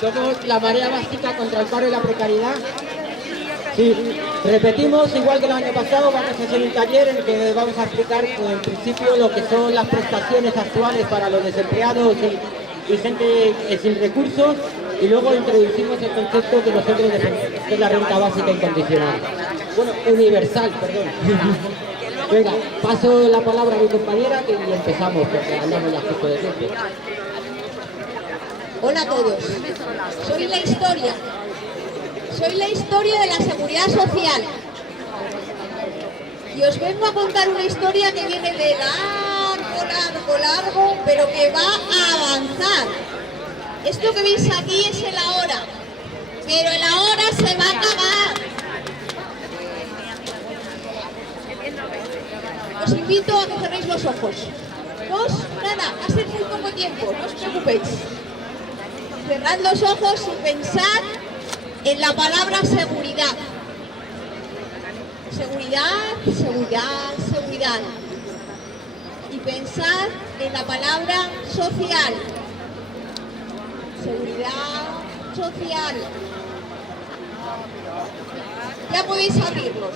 Somos la marea básica contra el paro y la precariedad. Sí, repetimos, igual que el año pasado, vamos a hacer un taller en el que vamos a explicar en principio lo que son las prestaciones actuales para los desempleados y gente sin recursos, y luego introducimos el concepto que nosotros defendemos, que es la renta básica incondicional. Bueno, universal, perdón. Venga, paso la palabra a mi compañera y empezamos, porque andamos ya justo de tiempo. Hola a todos, soy la historia de la seguridad social y os vengo a contar una historia que viene de largo, pero que va a avanzar. Esto que veis aquí es el ahora, pero el ahora se va a acabar. Os invito a que cerréis los ojos. Nada, va a ser muy poco tiempo, no os preocupéis. Cerrad los ojos y pensad en la palabra seguridad. Seguridad. Y pensad en la palabra social. Seguridad social. Ya podéis abrirlos.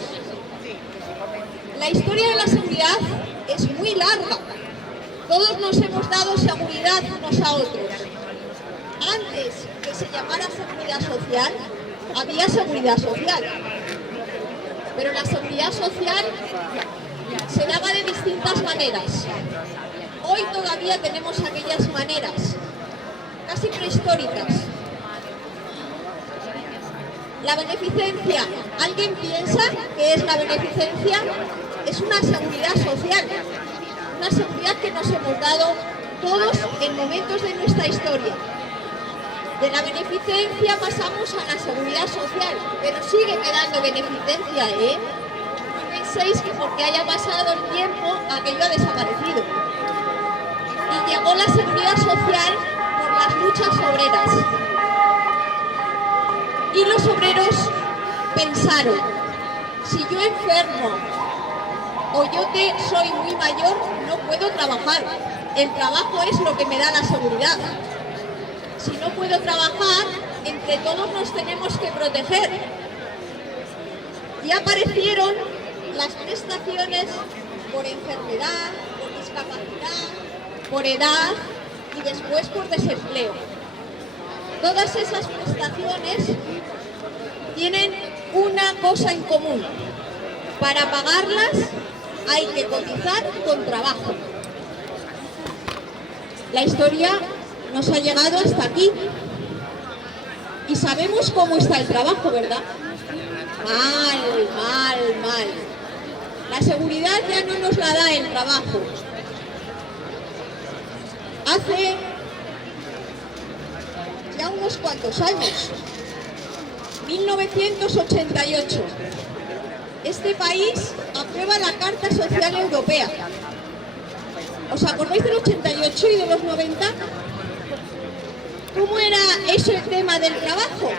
La historia de la seguridad es muy larga. Todos nos hemos dado seguridad unos a otros. Antes que se llamara seguridad social, había seguridad social. Pero la seguridad social se daba de distintas maneras. Hoy todavía tenemos aquellas maneras, casi prehistóricas. La beneficencia. ¿Alguien piensa que es la beneficencia? Es una seguridad social. Una seguridad que nos hemos dado todos en momentos de nuestra historia. De la beneficencia pasamos a la seguridad social, pero sigue quedando beneficencia, ¿eh? No penséis que porque haya pasado el tiempo, aquello ha desaparecido. Y llegó la seguridad social por las luchas obreras. Y los obreros pensaron, si yo enfermo o yo soy muy mayor, no puedo trabajar. El trabajo es lo que me da la seguridad. Si no puedo trabajar, entre todos nos tenemos que proteger. Y aparecieron las prestaciones por enfermedad, por discapacidad, por edad y después por desempleo. Todas esas prestaciones tienen una cosa en común. Para pagarlas hay que cotizar con trabajo. La historia nos ha llegado hasta aquí y sabemos cómo está el trabajo, ¿verdad? Mal. La seguridad ya no nos la da el trabajo. Hace ya unos cuantos años, 1988, este país aprueba la Carta Social Europea. ¿Os acordáis del 88 y de los 90? ¿Cómo era eso el tema del trabajo?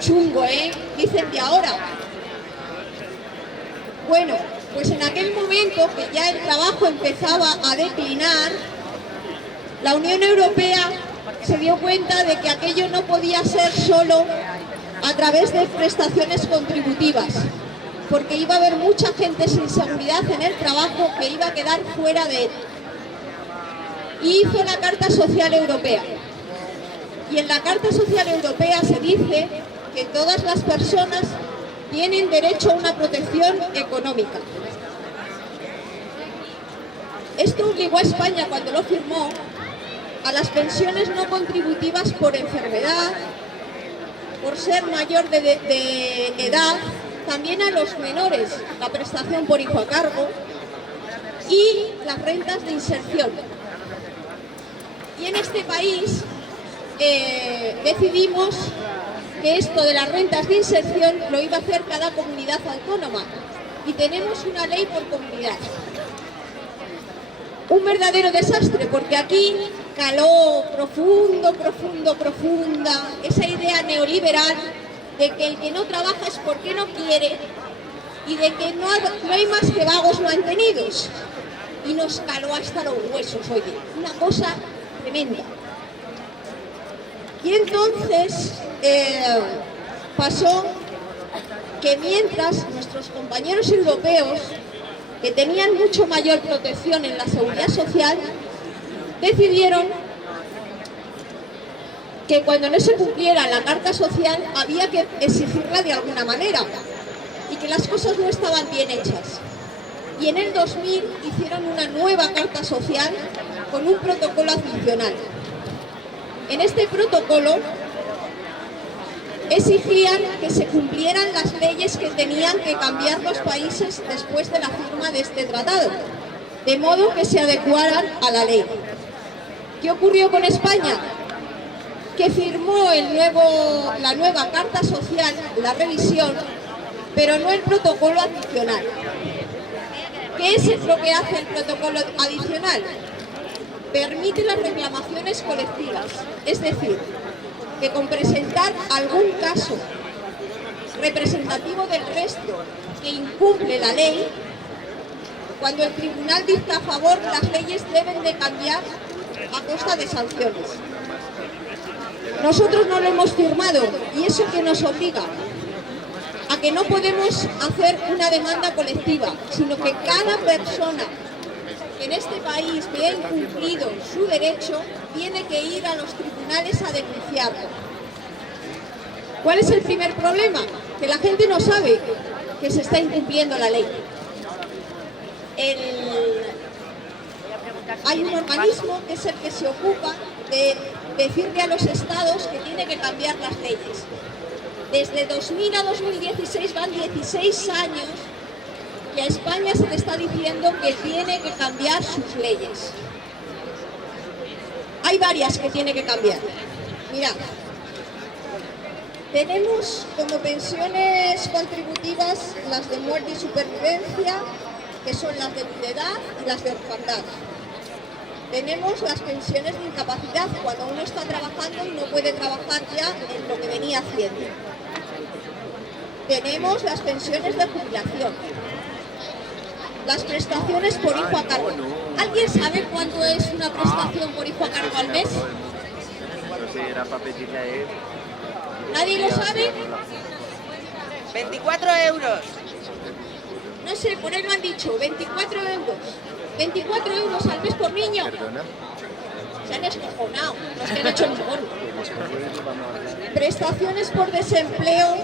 Chungo, ¿eh? Dicen de ahora. Bueno, pues en aquel momento que ya el trabajo empezaba a declinar, la Unión Europea se dio cuenta de que aquello no podía ser solo a través de prestaciones contributivas, porque iba a haber mucha gente sin seguridad en el trabajo que iba a quedar fuera de él. Y hizo la Carta Social Europea. Y en la Carta Social Europea se dice que todas las personas tienen derecho a una protección económica. Esto obligó a España, cuando lo firmó, a las pensiones no contributivas por enfermedad, por ser mayor de edad, también a los menores, la prestación por hijo a cargo y las rentas de inserción. Y en este país decidimos que esto de las rentas de inserción lo iba a hacer cada comunidad autónoma y tenemos una ley por comunidad. Un verdadero desastre, porque aquí caló profunda esa idea neoliberal de que el que no trabaja es porque no quiere y de que no hay más que vagos mantenidos. Y nos caló hasta los huesos, oye, una cosa tremenda. Y entonces pasó que mientras nuestros compañeros europeos, que tenían mucho mayor protección en la seguridad social, decidieron que cuando no se cumpliera la Carta Social había que exigirla de alguna manera y que las cosas no estaban bien hechas. Y en el 2000 hicieron una nueva Carta Social con un protocolo adicional. En este protocolo exigían que se cumplieran las leyes que tenían que cambiar los países después de la firma de este tratado, de modo que se adecuaran a la ley. ¿Qué ocurrió con España? Que firmó la nueva Carta Social, la revisión, pero no el protocolo adicional. ¿Qué es lo que hace el protocolo adicional? Permite las reclamaciones colectivas, es decir, que con presentar algún caso representativo del resto que incumple la ley, cuando el tribunal dicta a favor, las leyes deben de cambiar a costa de sanciones. Nosotros no lo hemos firmado y eso que nos obliga a que no podemos hacer una demanda colectiva, sino que cada persona que en este país vea incumplido su derecho tiene que ir a los tribunales a denunciarlo. ¿Cuál es el primer problema? Que la gente no sabe que se está incumpliendo la ley. Hay un organismo que es el que se ocupa de decirle a los estados que tiene que cambiar las leyes. Desde 2000 a 2016 van 16 años que a España se le está diciendo que tiene que cambiar sus leyes. Hay varias que tiene que cambiar. Mirad, tenemos como pensiones contributivas las de muerte y supervivencia, que son las de viudedad y las de orfandad. Tenemos las pensiones de incapacidad, cuando uno está trabajando y no puede trabajar ya en lo que venía haciendo. Tenemos las pensiones de jubilación, las prestaciones por hijo a cargo. ¿Alguien sabe cuánto es una prestación por hijo a cargo al mes? ¿Nadie lo sabe? 24 euros. No sé, por él me han dicho 24 euros. 24 euros al mes por niño. Se han escojonado, los que han hecho el bono. Prestaciones por desempleo,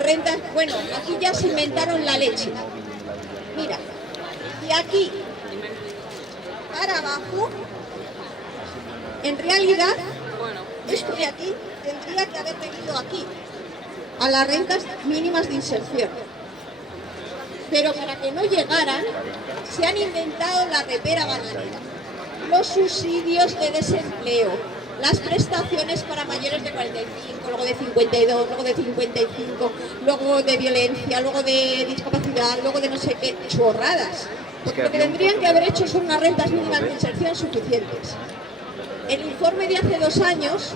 rentas. Bueno, aquí ya se inventaron la leche. Mira, y aquí para abajo, en realidad, esto de aquí tendría que haber venido aquí, a las rentas mínimas de inserción. Pero para que no llegaran, se han inventado la repera bananera, los subsidios de desempleo, las prestaciones para mayores de 45, luego de 52, luego de 55, luego de violencia, luego de discapacidad, luego de no sé qué, chorradas. Porque lo que tendrían que haber hecho son unas rentas mínimas de inserción suficientes. El informe de hace 2 años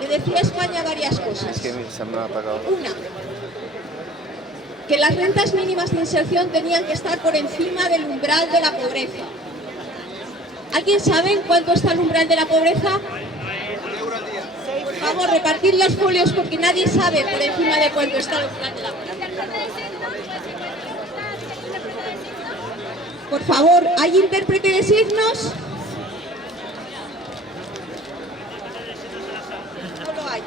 le decía a España varias cosas. Una, que las rentas mínimas de inserción tenían que estar por encima del umbral de la pobreza. ¿Alguien sabe en cuánto está el umbral de la pobreza? Vamos a repartir los folios porque nadie sabe por encima de cuánto está el umbral de la pobreza. Por favor, ¿hay intérprete de signos? No lo hay.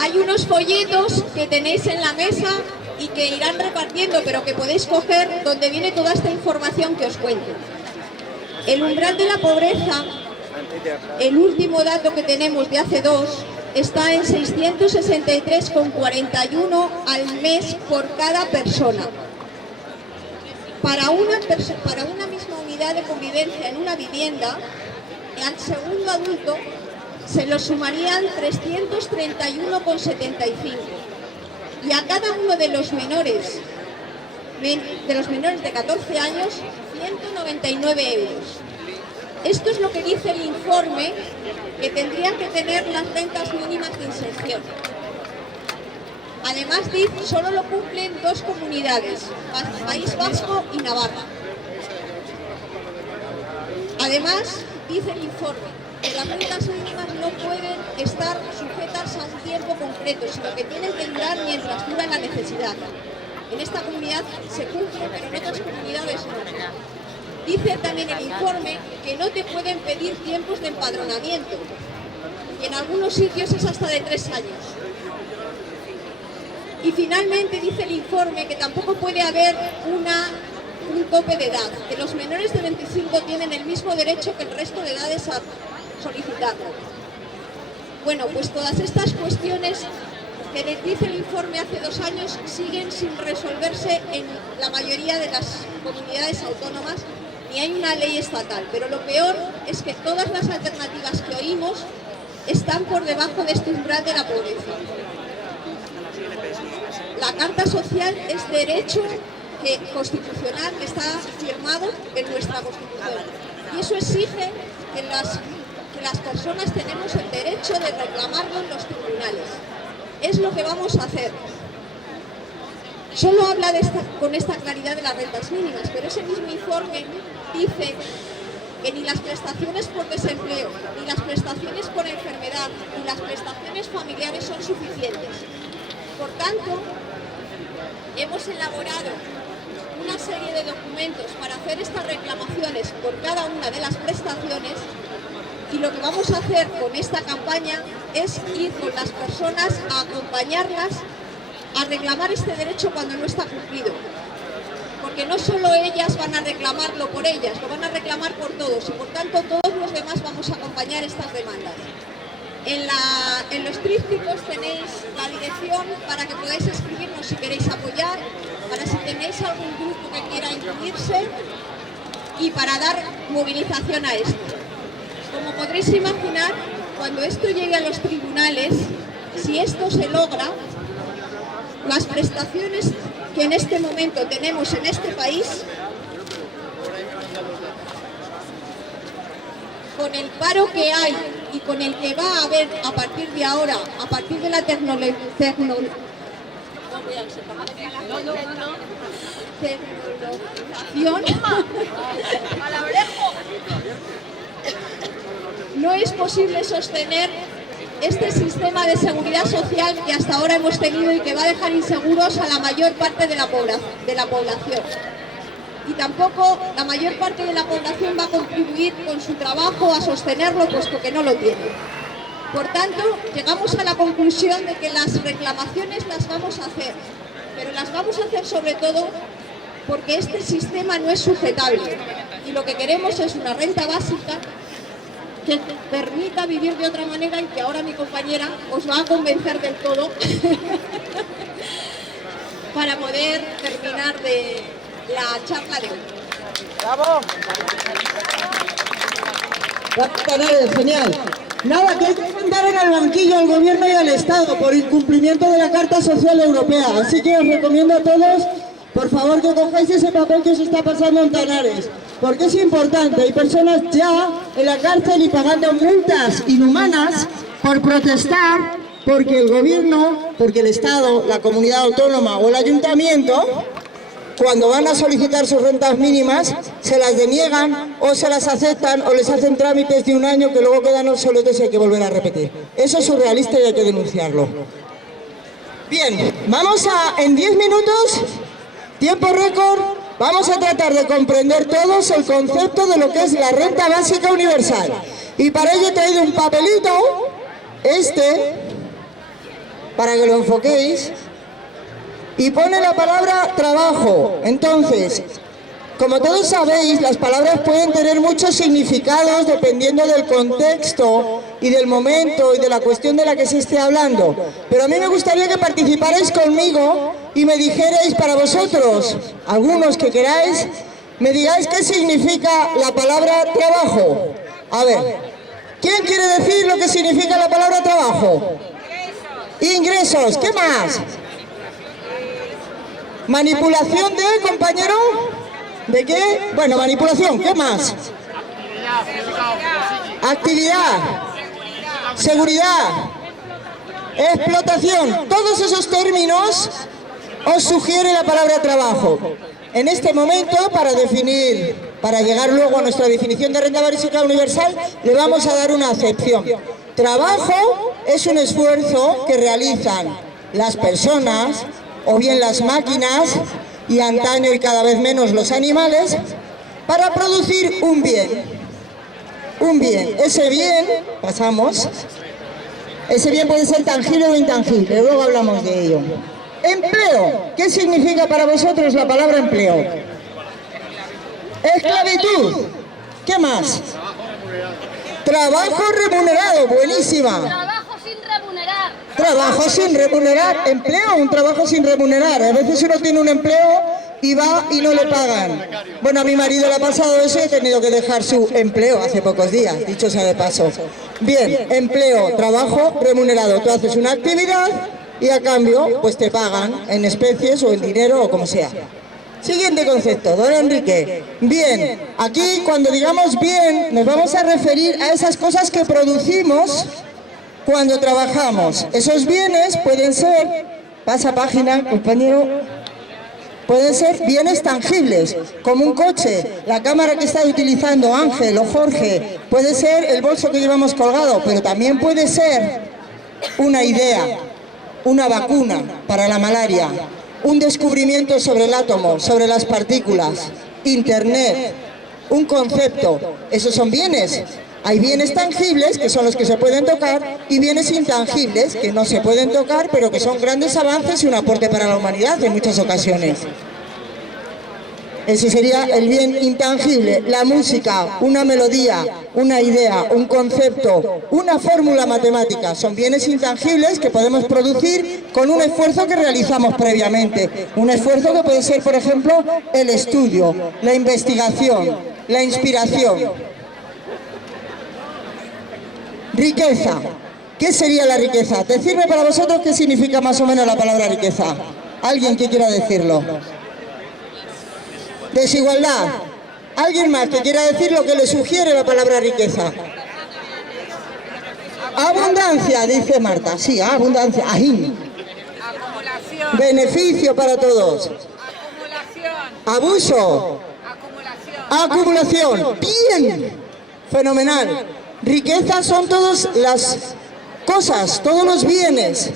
Hay unos folletos que tenéis en la mesa y que irán repartiendo, pero que podéis coger donde viene toda esta información que os cuento. El umbral de la pobreza, el último dato que tenemos de hace 2, está en 663,41 al mes por cada persona. Para una misma unidad de convivencia en una vivienda, al segundo adulto se lo sumarían 331,75 y a cada uno de los menores de 14 años 199 euros. Esto es lo que dice el informe que tendrían que tener las rentas mínimas de inserción. Además, solo lo cumplen 2 comunidades, País Vasco y Navarra. Además, dice el informe que las rentas mínimas no pueden estar sujetas a un tiempo concreto, sino que tienen que durar mientras dura la necesidad. En esta comunidad se cumple, pero en otras comunidades no. Dice también el informe que no te pueden pedir tiempos de empadronamiento, y en algunos sitios es hasta de 3 años. Y finalmente dice el informe que tampoco puede haber un tope de edad, que los menores de 25 tienen el mismo derecho que el resto de edades a solicitarlo. Bueno, pues todas estas cuestiones que les dice el informe hace 2 años siguen sin resolverse en la mayoría de las comunidades autónomas, ni hay una ley estatal. Pero lo peor es que todas las alternativas que oímos están por debajo de este umbral de la pobreza. La Carta Social es derecho constitucional que está firmado en nuestra Constitución, y eso exige que las personas tenemos el derecho de reclamarlo en los tribunales. Es lo que vamos a hacer. Solo habla con esta claridad de las rentas mínimas, pero ese mismo informe dice que ni las prestaciones por desempleo, ni las prestaciones por enfermedad, ni las prestaciones familiares son suficientes. Por tanto, hemos elaborado una serie de documentos para hacer estas reclamaciones por cada una de las prestaciones, y lo que vamos a hacer con esta campaña es ir con las personas a acompañarlas a reclamar este derecho cuando no está cumplido. Porque no solo ellas van a reclamarlo por ellas, lo van a reclamar por todos, y por tanto todos los demás vamos a acompañar estas demandas. En los trípticos tenéis la dirección para que podáis escribirnos si queréis apoyar, para si tenéis algún grupo que quiera incluirse y para dar movilización a esto. Como podréis imaginar, cuando esto llegue a los tribunales, si esto se logra, las prestaciones que en este momento tenemos en este país, con el paro que hay y con el que va a haber a partir de ahora, a partir de la tecnologización, no es posible sostener este sistema de seguridad social que hasta ahora hemos tenido y que va a dejar inseguros a la mayor parte de la población. Y tampoco la mayor parte de la población va a contribuir con su trabajo a sostenerlo, puesto que no lo tiene. Por tanto, llegamos a la conclusión de que las reclamaciones las vamos a hacer, pero las vamos a hacer sobre todo porque este sistema no es sujetable, y lo que queremos es una renta básica que permita vivir de otra manera, y que ahora mi compañera os va a convencer del todo para poder terminar de la charla de hoy. ¡Bravo! Genial. Nada, que hay que mandar en el banquillo al gobierno y al Estado por incumplimiento de la Carta Social Europea. Así que os recomiendo a todos, por favor, que cojáis ese papel que os está pasando en Tanares, porque es importante. Hay personas ya en la cárcel y pagando multas inhumanas por protestar, porque el gobierno, porque el Estado, la comunidad autónoma o el ayuntamiento, cuando van a solicitar sus rentas mínimas, se las deniegan o se las aceptan o les hacen trámites de 1 año que luego quedan obsoletos y hay que volver a repetir. Eso es surrealista y hay que denunciarlo. Bien, vamos en 10 minutos, tiempo récord, vamos a tratar de comprender todos el concepto de lo que es la renta básica universal. Y para ello he traído un papelito, para que lo enfoquéis, y pone la palabra trabajo. Entonces, como todos sabéis, las palabras pueden tener muchos significados dependiendo del contexto y del momento y de la cuestión de la que se esté hablando. Pero a mí me gustaría que participarais conmigo y me dijerais para vosotros, algunos que queráis, me digáis qué significa la palabra trabajo. A ver, ¿quién quiere decir lo que significa la palabra trabajo? Ingresos. ¿Qué más? Manipulación de, compañero, ¿de qué? Bueno, manipulación, ¿qué más? Actividad, seguridad, explotación. Todos esos términos os sugiere la palabra trabajo. En este momento, para definir Para llegar luego a nuestra definición de renta básica universal, le vamos a dar una acepción. Trabajo es un esfuerzo que realizan las personas, o bien las máquinas, y antaño y cada vez menos los animales, para producir un bien. Un bien. Ese bien, pasamos, ese bien puede ser tangible o intangible, luego hablamos de ello. Empleo. ¿Qué significa para vosotros la palabra empleo? Esclavitud. ¿Qué más? Trabajo remunerado. Buenísima. Trabajo sin remunerar. Trabajo sin remunerar. Empleo, un trabajo sin remunerar. A veces uno tiene un empleo y va y no le pagan. Bueno, a mi marido le ha pasado eso y he tenido que dejar su empleo hace pocos días, dicho sea de paso. Bien, empleo, trabajo remunerado. Tú haces una actividad y a cambio pues te pagan en especies o en dinero o como sea. Siguiente concepto, don Enrique. Bien, aquí cuando digamos bien nos vamos a referir a esas cosas que producimos cuando trabajamos. Esos bienes pueden ser, pasa página, compañero, pueden ser bienes tangibles, como un coche, la cámara que está utilizando Ángel o Jorge, puede ser el bolso que llevamos colgado, pero también puede ser una idea, una vacuna para la malaria, un descubrimiento sobre el átomo, sobre las partículas, Internet, un concepto. Esos son bienes. Hay bienes tangibles, que son los que se pueden tocar, y bienes intangibles, que no se pueden tocar, pero que son grandes avances y un aporte para la humanidad en muchas ocasiones. Ese sería el bien intangible, la música, una melodía, una idea, un concepto, una fórmula matemática. Son bienes intangibles que podemos producir con un esfuerzo que realizamos previamente. Un esfuerzo que puede ser, por ejemplo, el estudio, la investigación, la inspiración. Riqueza. ¿Qué sería la riqueza? Decidme para vosotros qué significa más o menos la palabra riqueza. ¿Alguien que quiera decirlo? Desigualdad. ¿Alguien más que quiera decir lo que le sugiere la palabra riqueza? Abundancia, dice Marta. Sí, abundancia. Ajín. Acumulación. Beneficio para todos. Acumulación. Abuso. Acumulación. Acumulación. Bien. Fenomenal. Riqueza son todas las cosas, todos los bienes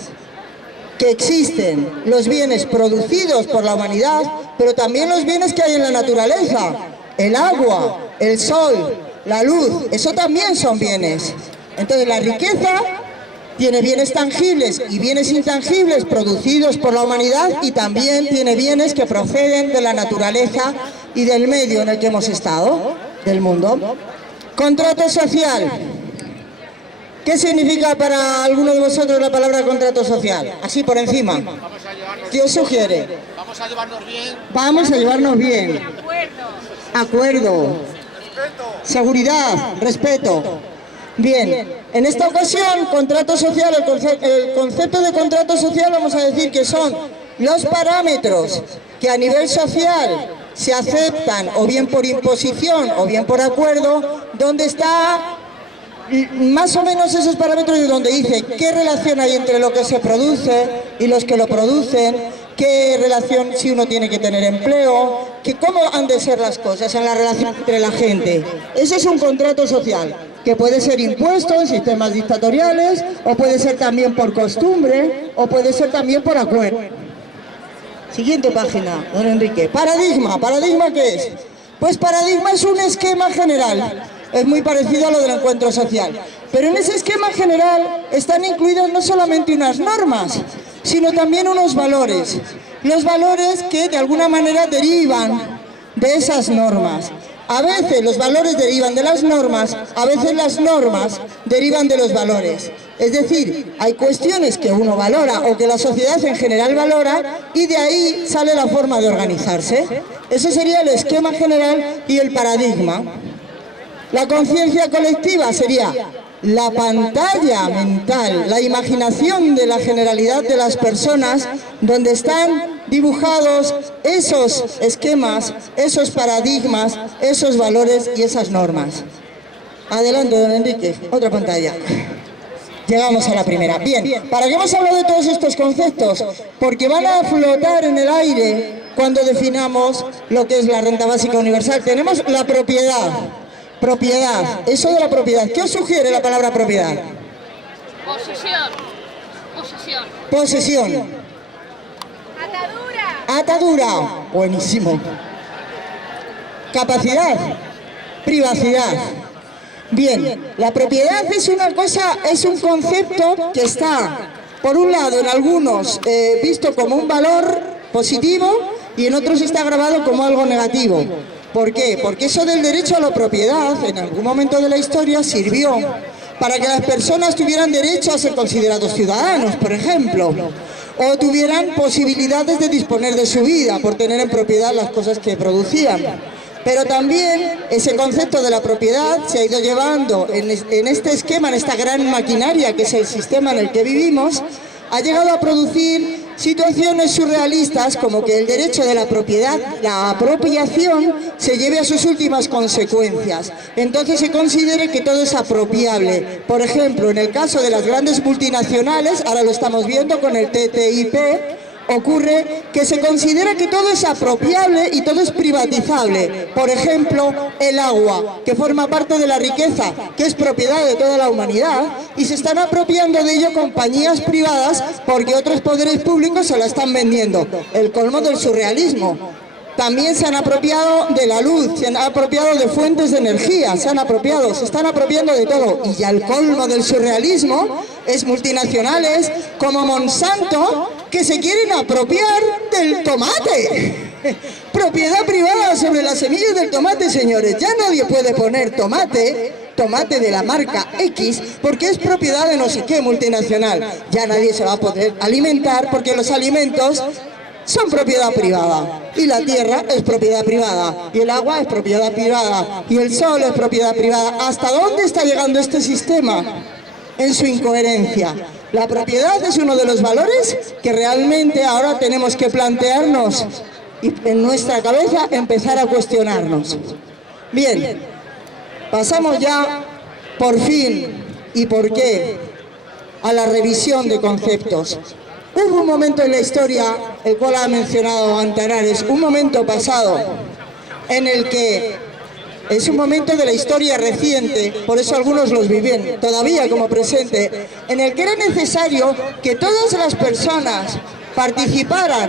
que existen, los bienes producidos por la humanidad, pero también los bienes que hay en la naturaleza, el agua, el sol, la luz, eso también son bienes. Entonces la riqueza tiene bienes tangibles y bienes intangibles producidos por la humanidad, y también tiene bienes que proceden de la naturaleza y del medio en el que hemos estado, del mundo. Contrato social. ¿Qué significa para alguno de vosotros la palabra contrato social? Así por encima. ¿Qué os sugiere? Vamos a llevarnos bien. Vamos a llevarnos bien. Acuerdo. Seguridad, respeto. Bien, en esta ocasión, contrato social, el concepto de contrato social vamos a decir que son los parámetros que a nivel social se aceptan o bien por imposición o bien por acuerdo, donde está más o menos esos parámetros de donde dice qué relación hay entre lo que se produce y los que lo producen, qué relación si uno tiene que tener empleo, que cómo han de ser las cosas en la relación entre la gente. Ese es un contrato social, que puede ser impuesto en sistemas dictatoriales, o puede ser también por costumbre, o puede ser también por acuerdo. Siguiente página, don Enrique. Paradigma. ¿Paradigma qué es? Pues paradigma es un esquema general. Es muy parecido a lo del encuentro social. Pero en ese esquema general están incluidas no solamente unas normas, sino también unos valores. Los valores que de alguna manera derivan de esas normas. A veces los valores derivan de las normas, a veces las normas derivan de los valores. Es decir, hay cuestiones que uno valora o que la sociedad en general valora, y de ahí sale la forma de organizarse. Ese sería el esquema general y el paradigma. La conciencia colectiva sería la pantalla mental, la imaginación de la generalidad de las personas, donde están dibujados esos esquemas, esos paradigmas, esos valores y esas normas. Adelante, don Enrique, otra pantalla. Llegamos a la primera. Bien, ¿para qué hemos hablado de todos estos conceptos? Porque van a flotar en el aire cuando definamos lo que es la renta básica universal. Tenemos la propiedad. Propiedad. Eso de la propiedad. ¿Qué os sugiere la palabra propiedad? Posesión. Posesión. Posesión. Atadura. Buenísimo. Capacidad. Privacidad. Bien, la propiedad es una cosa, es un concepto que está, por un lado, en algunos visto como un valor positivo y en otros está grabado como algo negativo. ¿Por qué? Porque eso del derecho a la propiedad, en algún momento de la historia, sirvió para que las personas tuvieran derecho a ser considerados ciudadanos, por ejemplo, o tuvieran posibilidades de disponer de su vida por tener en propiedad las cosas que producían. Pero también ese concepto de la propiedad se ha ido llevando en este esquema, en esta gran maquinaria que es el sistema en el que vivimos, ha llegado a producir situaciones surrealistas como que el derecho de la propiedad, la apropiación, se lleve a sus últimas consecuencias. Entonces se considere que todo es apropiable. Por ejemplo, en el caso de las grandes multinacionales, ahora lo estamos viendo con el TTIP, ocurre que se considera que todo es apropiable y todo es privatizable. Por ejemplo, el agua, que forma parte de la riqueza, que es propiedad de toda la humanidad, y se están apropiando de ello compañías privadas porque otros poderes públicos se la están vendiendo. El colmo del surrealismo. También se han apropiado de la luz, se han apropiado de fuentes de energía, se están apropiando de todo. Y ya el colmo del surrealismo es multinacionales como Monsanto que se quieren apropiar del tomate. Propiedad privada sobre las semillas del tomate, señores. Ya nadie puede poner tomate de la marca X porque es propiedad de no sé qué multinacional. Ya nadie se va a poder alimentar porque los alimentos son propiedad privada, y la tierra es propiedad privada, y el agua es propiedad privada, y el sol es propiedad privada. ¿Hasta dónde está llegando este sistema en su incoherencia? La propiedad es uno de los valores que realmente ahora tenemos que plantearnos y en nuestra cabeza empezar a cuestionarnos. Bien, pasamos ya, por fin, ¿y por qué?, a la revisión de conceptos. Hubo un momento en la historia, el cual ha mencionado Antanares, un momento pasado, en el que es un momento de la historia reciente, por eso algunos los viven todavía como presente, en el que era necesario que todas las personas participaran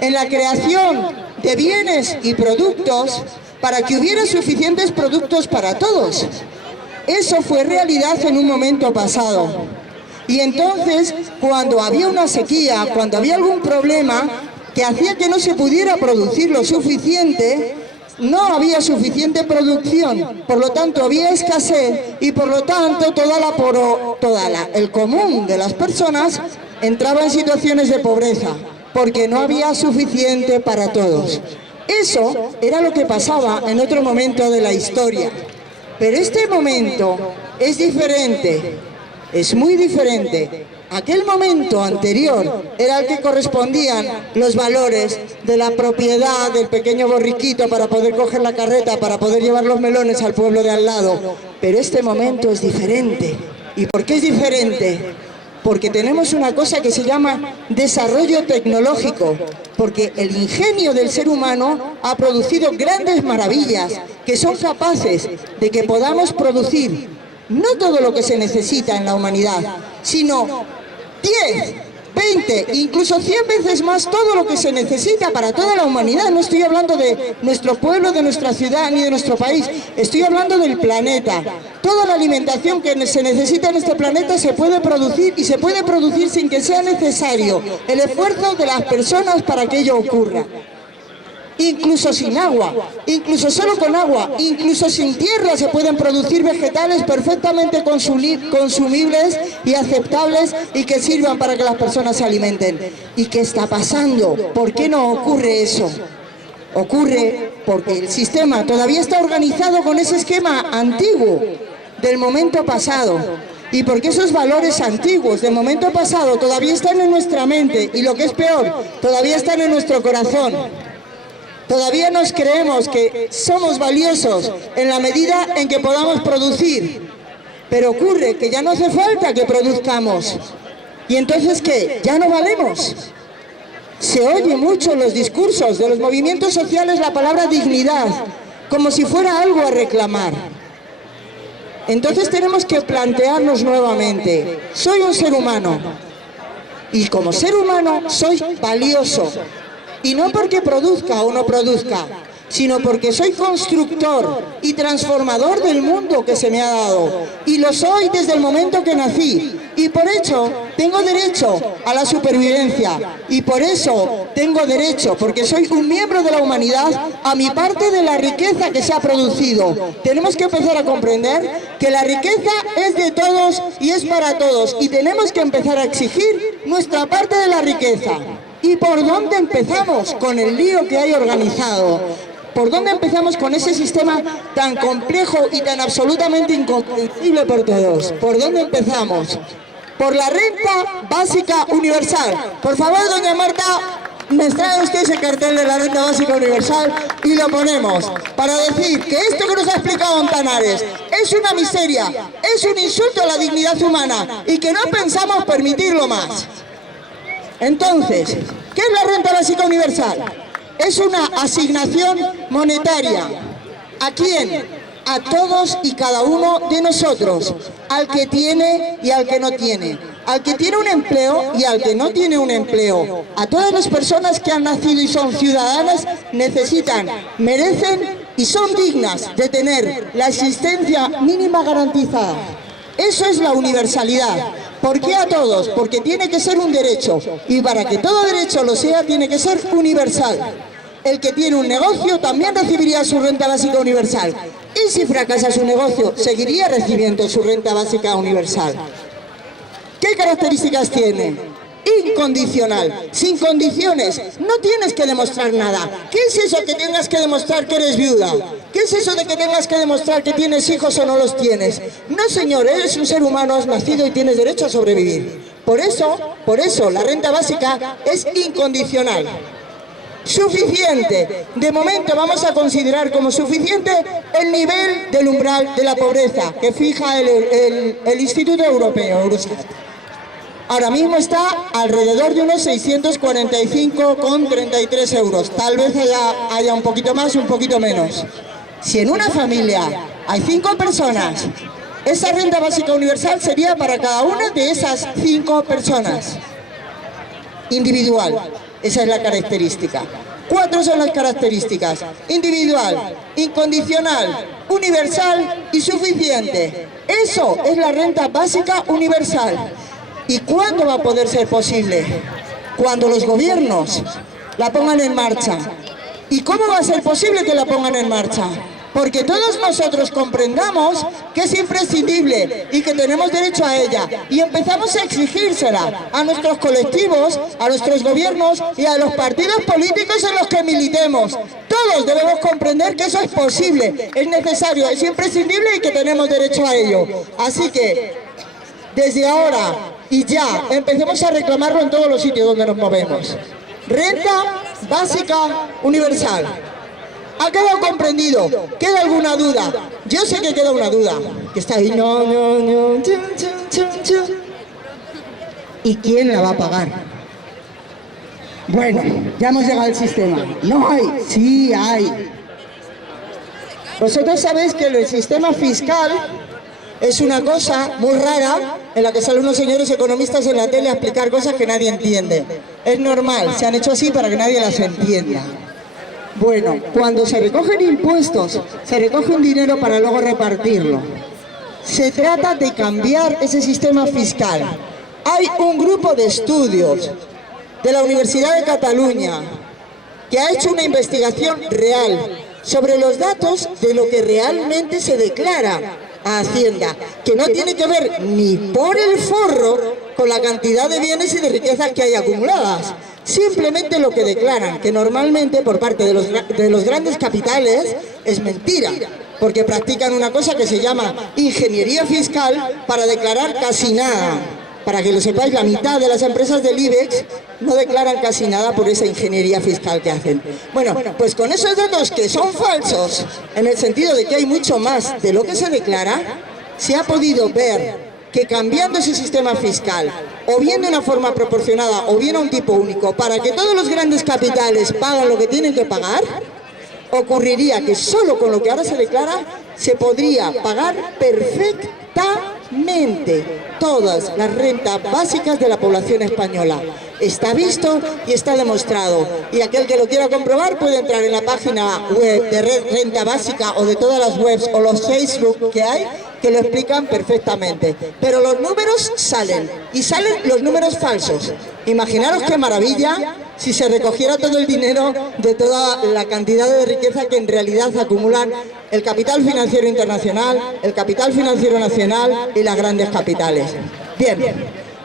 en la creación de bienes y productos para que hubiera suficientes productos para todos. Eso fue realidad en un momento pasado. Y entonces, cuando había una sequía, cuando había algún problema que hacía que no se pudiera producir lo suficiente, no había suficiente producción, por lo tanto había escasez y por lo tanto el común de las personas entraba en situaciones de pobreza, porque no había suficiente para todos. Eso era lo que pasaba en otro momento de la historia. Pero este momento es diferente. Es muy diferente. Aquel momento anterior era el que correspondían los valores de la propiedad del pequeño borriquito para poder coger la carreta, para poder llevar los melones al pueblo de al lado. Pero este momento es diferente. ¿Y por qué es diferente? Porque tenemos una cosa que se llama desarrollo tecnológico, porque el ingenio del ser humano ha producido grandes maravillas que son capaces de que podamos producir no todo lo que se necesita en la humanidad, sino 10, 20, incluso 100 veces más todo lo que se necesita para toda la humanidad. No estoy hablando de nuestro pueblo, de nuestra ciudad, ni de nuestro país. Estoy hablando del planeta. Toda la alimentación que se necesita en este planeta se puede producir y se puede producir sin que sea necesario el esfuerzo de las personas para que ello ocurra. Incluso sin agua, incluso solo con agua, incluso sin tierra se pueden producir vegetales perfectamente consumibles y aceptables y que sirvan para que las personas se alimenten. ¿Y qué está pasando? ¿Por qué no ocurre eso? Ocurre porque el sistema todavía está organizado con ese esquema antiguo del momento pasado. Y porque esos valores antiguos del momento pasado todavía están en nuestra mente y lo que es peor, todavía están en nuestro corazón. Todavía nos creemos que somos valiosos en la medida en que podamos producir. Pero ocurre que ya no hace falta que produzcamos. ¿Y entonces qué? ¿Ya no valemos? Se oye mucho en los discursos de los movimientos sociales la palabra dignidad, como si fuera algo a reclamar. Entonces tenemos que plantearnos nuevamente, soy un ser humano, y como ser humano soy valioso, y no porque produzca o no produzca, sino porque soy constructor y transformador del mundo que se me ha dado, y lo soy desde el momento que nací, y por eso tengo derecho a la supervivencia, y por eso tengo derecho, porque soy un miembro de la humanidad, a mi parte de la riqueza que se ha producido. Tenemos que empezar a comprender que la riqueza es de todos y es para todos, y tenemos que empezar a exigir nuestra parte de la riqueza. ¿Y por dónde empezamos? Con el lío que hay organizado. ¿Por dónde empezamos con ese sistema tan complejo y tan absolutamente incomprensible por todos? ¿Por dónde empezamos? Por la renta básica universal. Por favor, doña Marta, me trae usted ese cartel de la renta básica universal y lo ponemos para decir que esto que nos ha explicado Ontanares es una miseria, es un insulto a la dignidad humana y que no pensamos permitirlo más. Entonces, ¿qué es la renta básica universal? Es una asignación monetaria. ¿A quién? A todos y cada uno de nosotros, al que tiene y al que no tiene, al que tiene un empleo y al que no tiene un empleo. A todas las personas que han nacido y son ciudadanas necesitan, merecen y son dignas de tener la existencia mínima garantizada. Eso es la universalidad. ¿Por qué a todos? Porque tiene que ser un derecho, y para que todo derecho lo sea, tiene que ser universal. El que tiene un negocio también recibiría su renta básica universal, y si fracasa su negocio, seguiría recibiendo su renta básica universal. ¿Qué características tiene? Incondicional, sin condiciones, no tienes que demostrar nada. ¿Qué es eso que tengas que demostrar que eres viuda? ¿Qué es eso de que tengas que demostrar que tienes hijos o no los tienes? No, señor, eres un ser humano, has nacido y tienes derecho a sobrevivir. Por eso, la renta básica es incondicional. Suficiente. De momento vamos a considerar como suficiente el nivel del umbral de la pobreza que fija el Instituto Europeo, Eurostat. Ahora mismo está alrededor de unos 645,33 euros. Tal vez haya un poquito más, un poquito menos. Si en una familia hay 5 personas, esa renta básica universal sería para cada una de esas 5 personas. Individual, esa es la característica. 4 son las características: individual, incondicional, universal y suficiente. Eso es la renta básica universal. ¿Y cuándo va a poder ser posible? Cuando los gobiernos la pongan en marcha. ¿Y cómo va a ser posible que la pongan en marcha? Porque todos nosotros comprendamos que es imprescindible y que tenemos derecho a ella, y empezamos a exigírsela a nuestros colectivos, a nuestros gobiernos y a los partidos políticos en los que militemos. Todos debemos comprender que eso es posible, es necesario, es imprescindible y que tenemos derecho a ello. Así que, desde ahora y ya, empecemos a reclamarlo en todos los sitios donde nos movemos. Renta básica universal. ¿Ha quedado comprendido? ¿Queda alguna duda? Yo sé que queda una duda, que está ahí. ¿Y quién la va a pagar? Bueno, ya hemos llegado al sistema. ¿No hay? Sí hay. Vosotros sabéis que el sistema fiscal es una cosa muy rara en la que salen unos señores economistas en la tele a explicar cosas que nadie entiende. Es normal, se han hecho así para que nadie las entienda. Bueno, cuando se recogen impuestos, se recoge un dinero para luego repartirlo. Se trata de cambiar ese sistema fiscal. Hay un grupo de estudios de la Universidad de Cataluña que ha hecho una investigación real sobre los datos de lo que realmente se declara a Hacienda, que no tiene que ver ni por el forro con la cantidad de bienes y de riquezas que hay acumuladas. Simplemente lo que declaran, que normalmente por parte de los grandes capitales es mentira, porque practican una cosa que se llama ingeniería fiscal para declarar casi nada. Para que lo sepáis, la mitad de las empresas del IBEX no declaran casi nada por esa ingeniería fiscal que hacen. Bueno, pues con esos datos que son falsos, en el sentido de que hay mucho más de lo que se declara, se ha podido ver que cambiando ese sistema fiscal, o bien de una forma proporcionada, o bien a un tipo único, para que todos los grandes capitales paguen lo que tienen que pagar, ocurriría que solo con lo que ahora se declara se podría pagar perfectamente todas las rentas básicas de la población española. Está visto y está demostrado. Y aquel que lo quiera comprobar puede entrar en la página web de Renta Básica o de todas las webs o los Facebook que hay, que lo explican perfectamente. Pero los números salen, y salen los números falsos. Imaginaros qué maravilla si se recogiera todo el dinero de toda la cantidad de riqueza que en realidad acumulan el capital financiero internacional, el capital financiero nacional y las grandes capitales. Bien,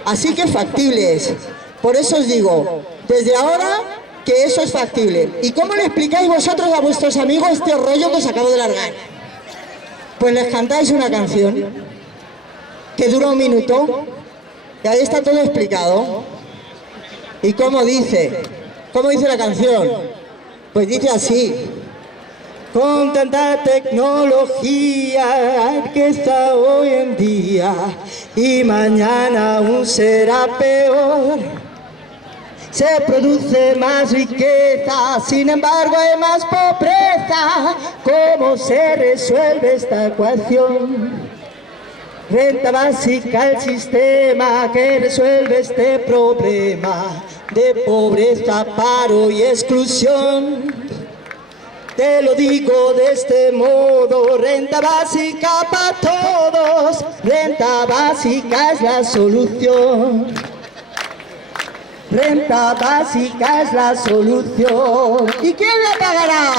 así que factible es. Por eso os digo, desde ahora, que eso es factible. ¿Y cómo le explicáis vosotros a vuestros amigos este rollo que os acabo de largar? Pues les cantáis una canción que dura 1 minuto y ahí está todo explicado. ¿Y cómo dice? ¿Cómo dice la canción? Pues dice así: con tanta tecnología que está hoy en día y mañana aún será peor, se produce más riqueza, sin embargo hay más pobreza. ¿Cómo se resuelve esta ecuación? Renta básica, el sistema que resuelve este problema de pobreza, paro y exclusión. Te lo digo de este modo: renta básica para todos, renta básica es la solución. Renta básica es la solución. ¿Y quién la pagará?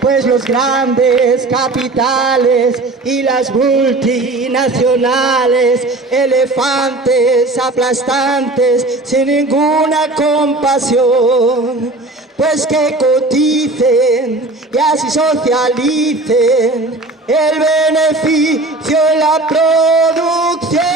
Pues los grandes capitales y las multinacionales, elefantes aplastantes sin ninguna compasión. Pues que coticen y así socialicen el beneficio en la producción.